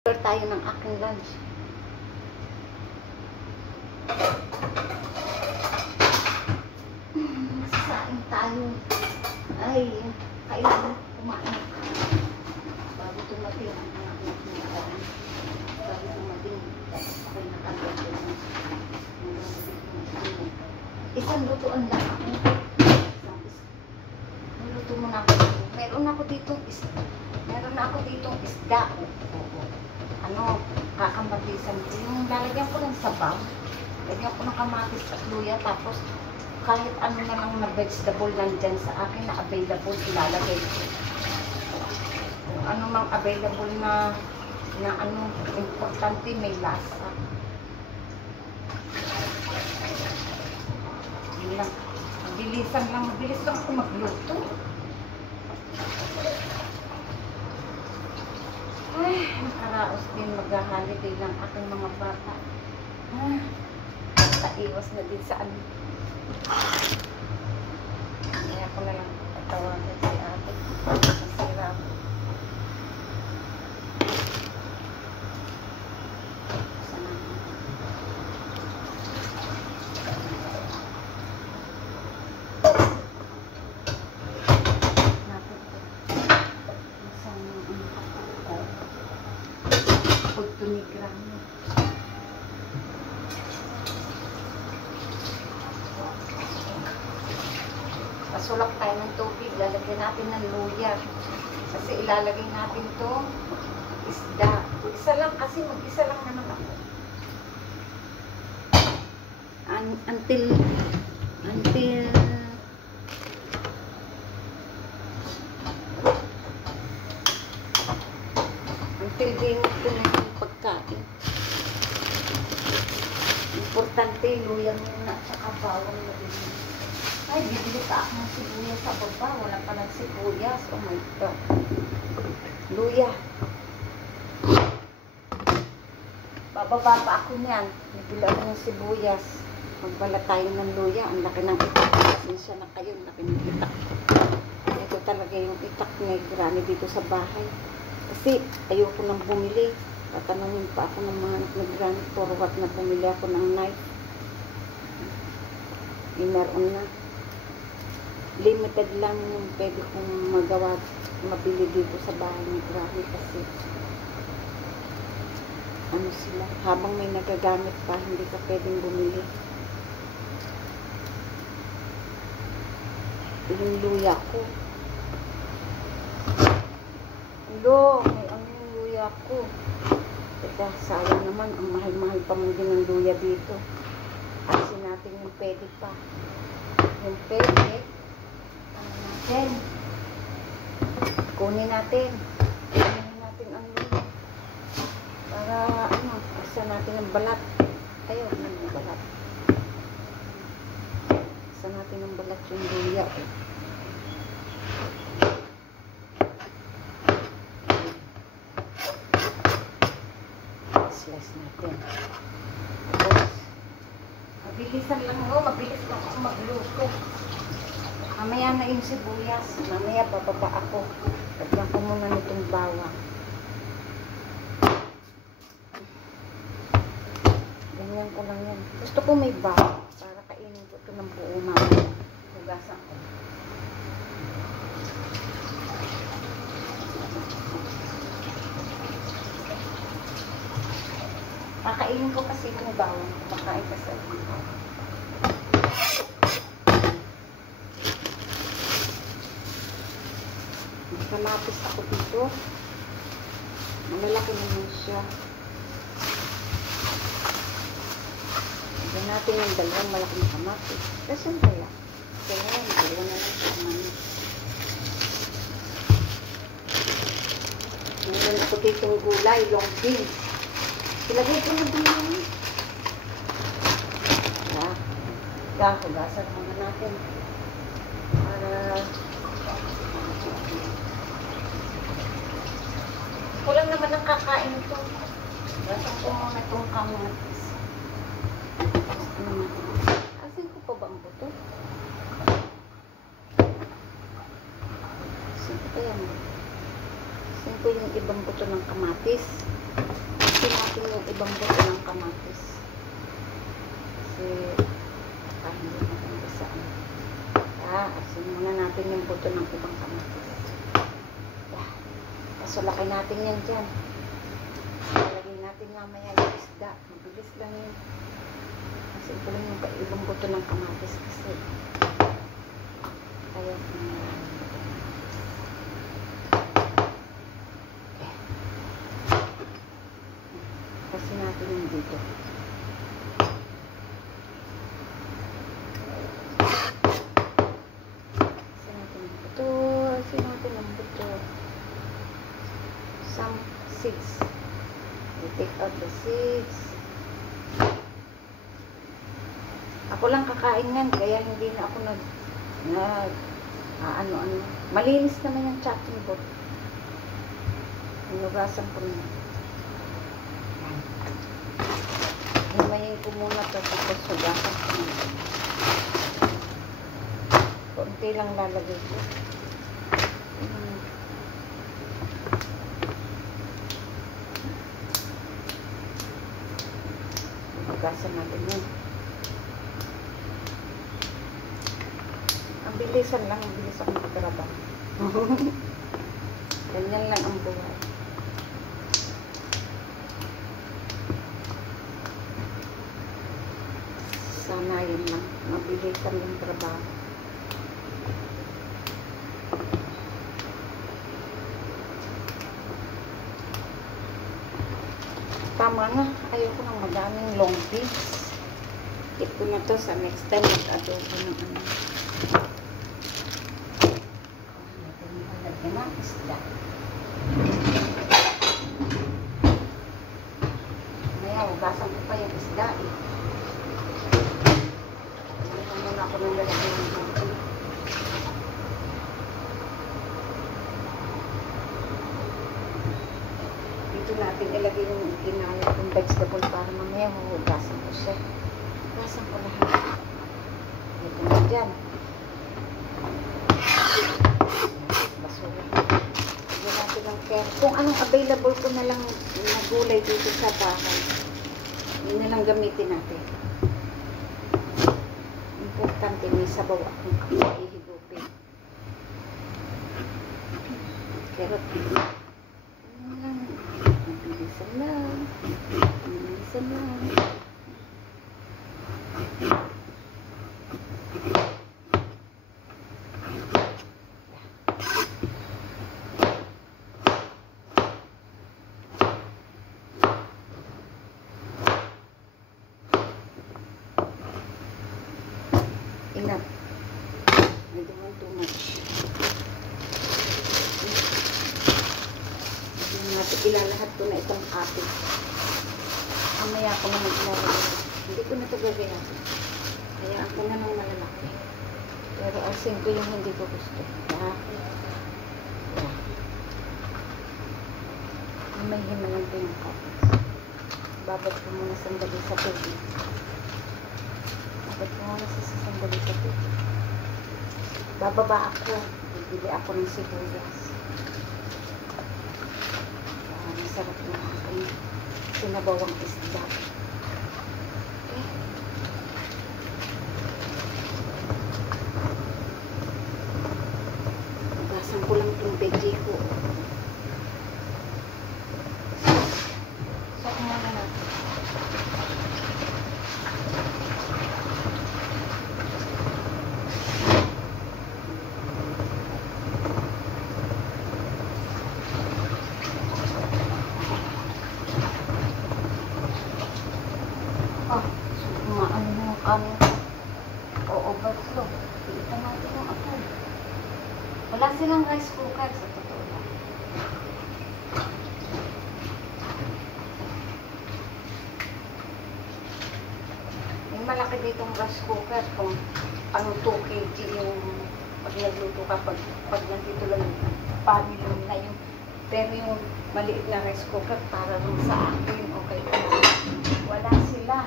Order tayo ng aking lunch. Sasain tayo. Ay, kailangan kumain. Bago tumating ang mga nakaraan. Bago tumating, ako'y nakagad ko na. Isang lutuan lang ako. Luto mo na ako. Meron ako ditong isda. Ano, kakamatisan ko. Yung lalagyan ko ng sabaw. Lagyan ko ng kamatis at luya. Tapos, kahit ano na lang na vegetable nandyan sa akin na available, ilalagay ko. Kung ano mang available na ano, importante may lasa. Yun lang. Mabilis lang ako magluto. Ay, nakaraos din mag-holiday ng aking mga bata. Naiwas na din sa ano. Kaya ko na lang patawagan si ate. Masirap. Sana. Pasulak tayo ng tubig, lalagyan natin ng luya. Kasi ilalagay natin to isda. Isa lang kasi, mag-isa lang naman ako. Until ginit ko na yung pagkain. Importante, luya muna at saka bawang na din. Ay, bibili pa ako ng sibuyas sa baba. Wala pa ng sibuyas. Oh my God. Luya. Bababa pa ako niyan. Bibili ako ng sibuyas. Magbalat tayo ng luya. Ang laki ng itak. Pasensya na kayo. Ang laki ng itak. Ito talaga yung itak na grami dito sa bahay. Kasi ayoko nang bumili. Tatanungin pa ako ng mga nag-granite forward na bumili ako ng knife. Meron na. Limited lang yung pwede kong magawa, mabili dito sa bahay ni Grabe kasi ano sila, habang may nagagamit pa, hindi ka pwedeng bumili. Yung luya ko. Hello, may ano yung luya ko. Teka, sayang naman, ang mahal-mahal pa mong din ng luya dito. Kasi natin yung pwede pa. Yung pwede, kunin natin ang luya para ano, asa natin ang balat. Ayaw naman yung balat, asa natin ang balat yung luya. Slice natin. Tapos mabilisan lang ako, mabilis lang ako magluto. Mamaya na yung sibuyas. Mamaya bababa ako. Lagyan ko muna nitong bawang. Ganyan ko lang yan. Gusto ko may bawang. Para kainin ko ito ng buo mamaya. Hugasan ko. Kakainin ko kasi itong bawang. Makain ka sa dito. Kamatis ako dito. Malalaki naman siya. Lagyan natin yung dalawang malaking kamatis. Kasi kaya. Kaya yung dalawa na lang sa kamatis. Meron ako ditong gulay, long beans. Ilagay ko na din yun. Hugasan muna natin. Para kulang naman ang kakain ito. Gasang ko muna itong kamatis. Asin ko pa ba ang buto? Asin ko pa yan. Asin ko yung ibang buto ng kamatis. ibang buto ng kamatis. Kasi hindi maganda sa ano. Asin muna natin yung buto ng ibang kamatis. Pasulaki natin yan dyan. Lagay natin mamaya yung isda. Mabilis lang yun. Kasi ito lang yung ibang buto ng kamatis kasi. Kaya kasi natin yung dito. Kasi natin ang buto. Some seeds. We take out the seeds. Ako lang kakain yan, kaya hindi na ako ano. Malinis naman yung chopping board. Inugasan ko na. Himayin ko muna ito tapos sugasan ko na. Konti lang lalagay ko. Hugasan natin yun. Ang bilisan lang, ang bilis ako magtrabaho. Ganyan lang ang buhay. Sana yun lang, mabilisan yung trabaho. Tama na, ayoko ng madaming long beans. Tip ko na to sa next time mag-adobo ng ano. Lagyan ng isda. Ngayon, hugasan ko pa yung isda eh. Ngayon muna ako nang lalagyan ng buto. Dito natin ilagay yung ginaya ng vegetable para mamaya hugasan ko siya. Hugasan ko lahat. Ito na dyan. Basura. Lagyan natin ng carrot. Kung anong available ko na lang na gulay dito sa bahay, yun na lang gamitin natin. Importante may sabaw akong ihigupin. Carrot. Mabilisan lang. Mabilisan lang. Enough. I don't want too much. Ilalahat ko na itong atin. Mamaya ako na mag-ilalagay. Hindi ko na ito gagawin. Kaya ako na nang malalaki. Pero asin ko yung hindi ko gusto. Mamaya na lang ko yung kapit. Babad ko muna sandali sa tubig. Babad ko muna sandali sa tubig. Bababa ako. Bibili ako ng sibuyas. Masarap na aking sinabawang isda. Okay. Hugasan ko lang itong veggie ko. So, muna natin. overflow. Ito natin yung ako. Wala silang rice cooker sa totoo lang. Yung malaki ditong rice cooker kung pang 2 kg yung pag nagluto ka, pag nandito lang yung family na yung, pero yung maliit na rice cooker para rin sa akin okay na. Wala sila.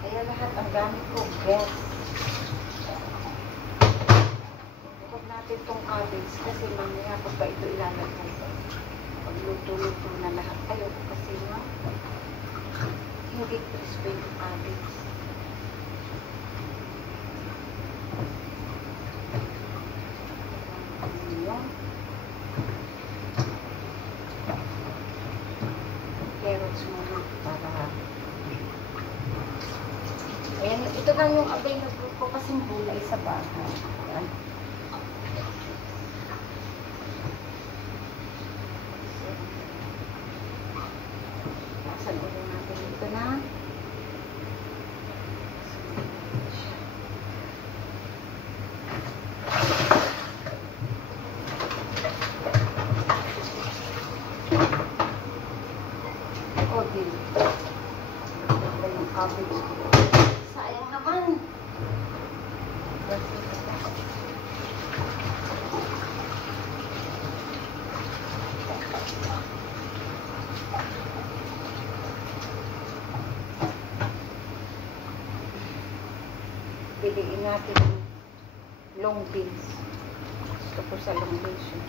Kaya lahat ang gamit ko, gas. Huwag natin itong cabbage kasi mamaya pag pa ito ilalagay. Pag luto-luto na lahat. Ayoko kasi na. Tapos pa yung cabbage. Ayan. Carrots muna para... Ayan, ito lang yung available ko kasing gulay sa bahay. Ayan. Lasan ulo natin ito na. Okay. Ito yung cabbage. Sayang naman. Piliin natin yung long beans. Gusto ko sa long beans yun.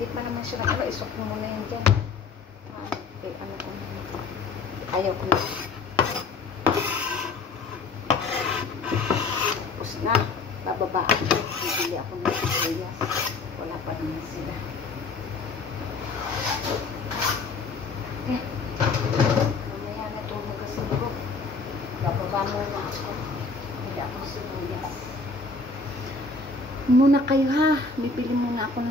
Hindi pa naman siya na isok mo muna yun dyan. Ano ko na. Ayaw ko na. Tapos na. Bababa ako. Bibili ako ng sibuyas. Wala pa naman sila. Okay. Mamaya natulog ka siguro. Bababa muna ako. Hindi ako sibuyas. Muna kayo ha. Bibili muna ako ng